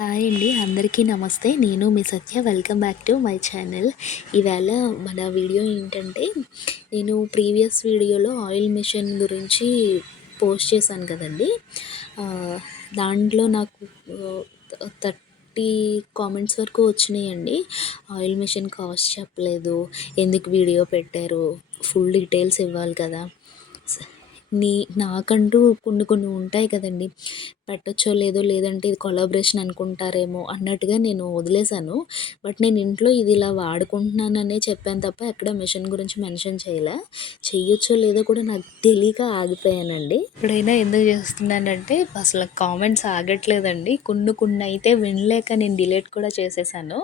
Hi అండి, అందరికీ నమస్తే. నేను మీ Satya. Welcome back to my channel. ఇవాళ మన వీడియో ఏంటంటే, నేను ప్రీవియస్ వీడియోలో ఆయిల్ మిషన్ గురించి పోస్ట్ చేశాను కదండి. దాంట్లో నాకు 30 కామెంట్స్ వరకు వచ్చినాయండి. ఆయిల్ మిషన్ కాస్ట్ చెప్పలేదు, ఎందుకు వీడియో పెట్టారు, ఫుల్ డీటెయిల్స్ ఇవ్వాలి కదా. నాకంటూ కొన్ని ఉంటాయి కదండి, పెట్టచ్చో లేదో, లేదంటే ఇది కొలాబరేషన్ అనుకుంటారేమో అన్నట్టుగా నేను వదిలేశాను. బట్ నేను ఇంట్లో ఇది ఇలా వాడుకుంటున్నాననే చెప్పాను తప్ప ఎక్కడ మిషన్ గురించి మెన్షన్ చేయలే. చెయ్యొచ్చో లేదో కూడా నాకు తెలియక ఆగిపోయానండి. ఇప్పుడైనా ఎందుకు చేస్తున్నానంటే అసలు కామెంట్స్ ఆగట్లేదండి. కొన్ని అయితే వినలేక నేను డిలీట్ కూడా చేసేసాను.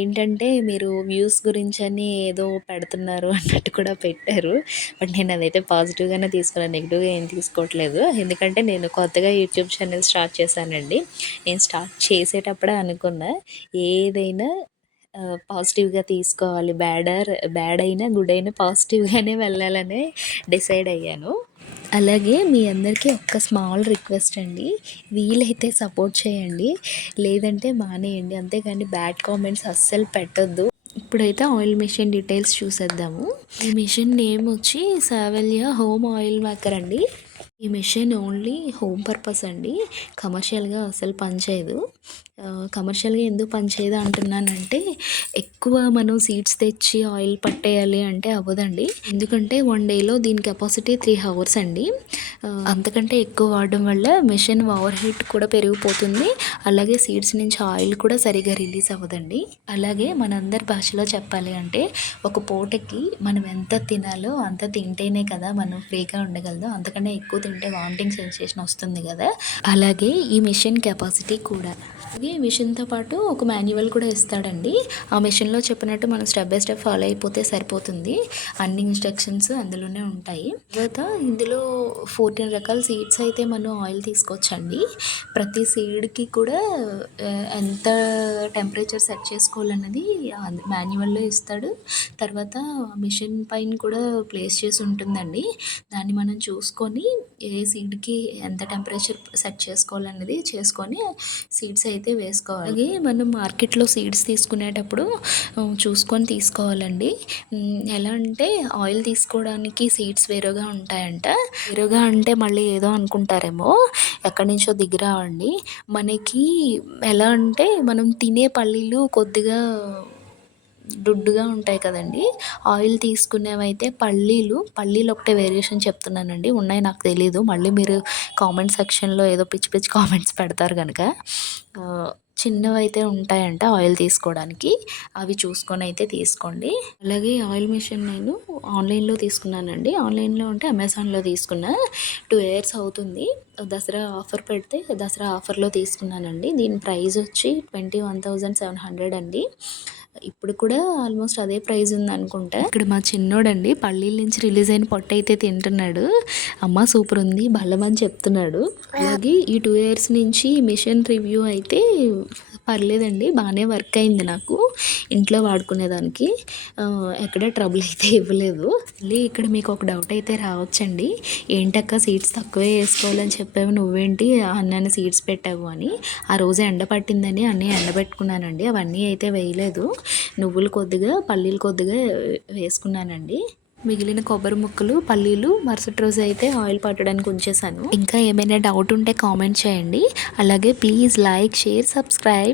ఏంటంటే మీరు వ్యూస్ గురించని ఏదో పెడుతున్నారు అన్నట్టు కూడా పెట్టారు. బట్ నేను అదైతే పాజిటివ్గానే తీసుకున్నాను, నెగిటివ్గా ఏం తీసుకోవట్లేదు. ఎందుకంటే నేను కొత్తగా యూట్యూబ్ ఛానల్ స్టార్ట్ చేశానండి. నేను స్టార్ట్ చేసేటప్పుడే అనుకున్నా, ఏదైనా పాజిటివ్గా తీసుకోవాలి, బ్యాడ్ అయినా గుడ్ అయినా పాజిటివ్గానే వెళ్ళాలని డిసైడ్ అయ్యాను. అలాగే మీ అందరికీ ఒక్క స్మాల్ రిక్వెస్ట్ అండి, వీలైతే సపోర్ట్ చేయండి, లేదంటే మానేయండి. అంతేగాని బ్యాడ్ కామెంట్స్ అస్సలు పెట్టొద్దు. ఇప్పుడైతే ఆయిల్ మిషన్ డీటెయిల్స్ చూసేద్దాము. ఈ మిషన్ నేమ్ వచ్చి సావెలియా హోమ్ ఆయిల్ మేకర్ అండి. ఈ మిషన్ ఓన్లీ హోమ్ పర్పస్ అండి, కమర్షియల్గా అసలు పనిచేయదు. కమర్షియల్గా ఎందుకు పనిచేయదు అంటున్నానంటే, ఎక్కువ మనం సీడ్స్ తెచ్చి ఆయిల్ పట్టేయాలి అంటే అవ్వదండి. ఎందుకంటే 1 డేలో దీని కెపాసిటీ 3 hours అండి. అంతకంటే ఎక్కువ వాడడం వల్ల మిషన్ ఓవర్ హీట్ కూడా పెరిగిపోతుంది. అలాగే సీడ్స్ నుంచి ఆయిల్ కూడా సరిగా రిలీజ్ అవ్వదండి. అలాగే మనందరి భాషలో చెప్పాలి అంటే, ఒక పూటకి మనం ఎంత తినాలో అంత తింటేనే కదా మనం ఫ్రీగా ఉండగలదు. అంతకన్నా ఎక్కువ తింటే వామిటింగ్ సెన్సేషన్ వస్తుంది కదా. అలాగే ఈ మిషన్ కెపాసిటీ కూడా. ఈ మిషన్తో పాటు ఒక మాన్యువల్ కూడా ఇస్తాడండి. ఆ మిషన్లో చెప్పినట్టు మనం స్టెప్ బై స్టెప్ ఫాలో అయిపోతే సరిపోతుంది. అన్ని ఇన్స్ట్రక్షన్స్ అందులోనే ఉంటాయి. తర్వాత ఇందులో 14 రకాల సీడ్స్ అయితే మనం ఆయిల్ తీసుకోవచ్చండి. ప్రతి సీడ్కి కూడా ఎంత టెంపరేచర్ సెట్ చేసుకోవాలన్నది మాన్యువల్లో ఇస్తాడు. తర్వాత మిషన్ పైన కూడా ప్లేస్ చేసి ఉంటుందండి. దాన్ని మనం చూసుకొని ఏ సీడ్కి ఎంత టెంపరేచర్ సెట్ చేసుకోవాలన్నది చేసుకొని సీడ్స్ అయితే వేసుకోవాలి. అలాగే మనం మార్కెట్లో సీడ్స్ తీసుకునేటప్పుడు చూసుకొని తీసుకోవాలండి. ఎలా అంటే, ఆయిల్ తీసుకోవడానికి సీడ్స్ వేరుగా ఉంటాయంట. వేరుగా అంటే మళ్ళీ ఏదో అనుకుంటారేమో, ఎక్కడి నుంచో దిగిరావండి. మనకి ఎలా అంటే, మనం తినే పల్లీలు కొద్దిగా దుడ్డుగా ఉంటాయి కదండి. ఆయిల్ తీసుకునేవైతే పల్లీలు ఒకటే వేరియేషన్ చెప్తున్నానండి, ఉన్నాయి నాకు తెలీదు. మళ్ళీ మీరు కామెంట్ సెక్షన్లో ఏదో పిచ్చి పిచ్చి కామెంట్స్ పెడతారు కనుక. చిన్నవైతే ఉంటాయంట ఆయిల్ తీసుకోవడానికి, అవి చూసుకొని అయితే తీసుకోండి. అలాగే ఆయిల్ మిషన్ నేను ఆన్లైన్లో తీసుకున్నానండి. ఆన్లైన్లో అంటే అమెజాన్లో తీసుకున్నా. 2 years అవుతుంది. దసరా ఆఫర్ పెడితే దసరా ఆఫర్లో తీసుకున్నానండి. దీని ప్రైస్ వచ్చి 21,700 అండి. ఇప్పుడు కూడా ఆల్మోస్ట్ అదే ప్రైస్ ఉందనుకుంటా. ఇక్కడ మా చిన్నోడండి పల్లీల నుంచి రిలీజ్ అయిన పొట్టు అయితే తింటున్నాడు. అమ్మ సూపర్ ఉంది, బలమని చెప్తున్నాడు. అలాగే ఈ 2 years నుంచి మిషన్ రివ్యూ అయితే పర్లేదండి, బాగానే వర్క్ అయింది నాకు ఇంట్లో వాడుకునేదానికి. ఎక్కడ ట్రబుల్ అయితే ఇవ్వలేదు. మళ్ళీ ఇక్కడ మీకు ఒక డౌట్ అయితే రావచ్చండి, ఏంటక్క సీడ్స్ తక్కువే వేసుకోవాలని చెప్పావు, నువ్వేంటి అన్నీ సీడ్స్ పెట్టావు అని. ఆ రోజు ఎండ పట్టిందని అన్నీ ఎండబెట్టుకున్నానండి. అవన్నీ అయితే వేయలేదు. నువ్వులు కొద్దిగా, పల్లీలు కొద్దిగా వేసుకున్నానండి. మిగిలిన కొబ్బరి ముక్కలు, పల్లీలు మరుసటి రోజు అయితే ఆయిల్ పట్టడానికి ఉంచేసాను. ఇంకా ఏమైనా డౌట్ ఉంటే కామెంట్ చేయండి. అలాగే ప్లీజ్ లైక్, షేర్, సబ్స్క్రైబ్.